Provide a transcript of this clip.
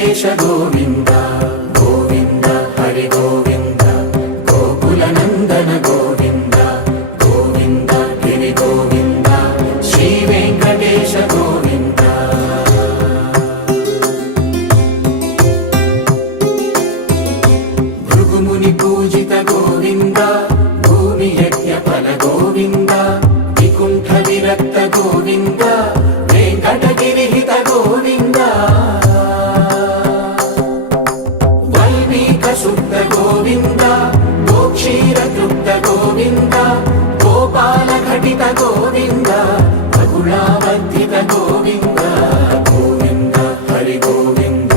వెంకటేశ గోవింద గోవింద హరి గోవింద గోకుల నందన గోవింద గోవింద గిరి గోవింద శ్రీ వెంకటేశ గోవింద భృగుముని పూజిత గోవింద భూమి యజ్ఞ ఫల గోవింద వికుంఠ విరక్త గోవింద వెంకటగిరిహిత గోవింద వల్మీక శుద్ధ గోవింద గోక్షీర తృప్త గోవింద గోపాల ఘటిత గోవింద బహుళావ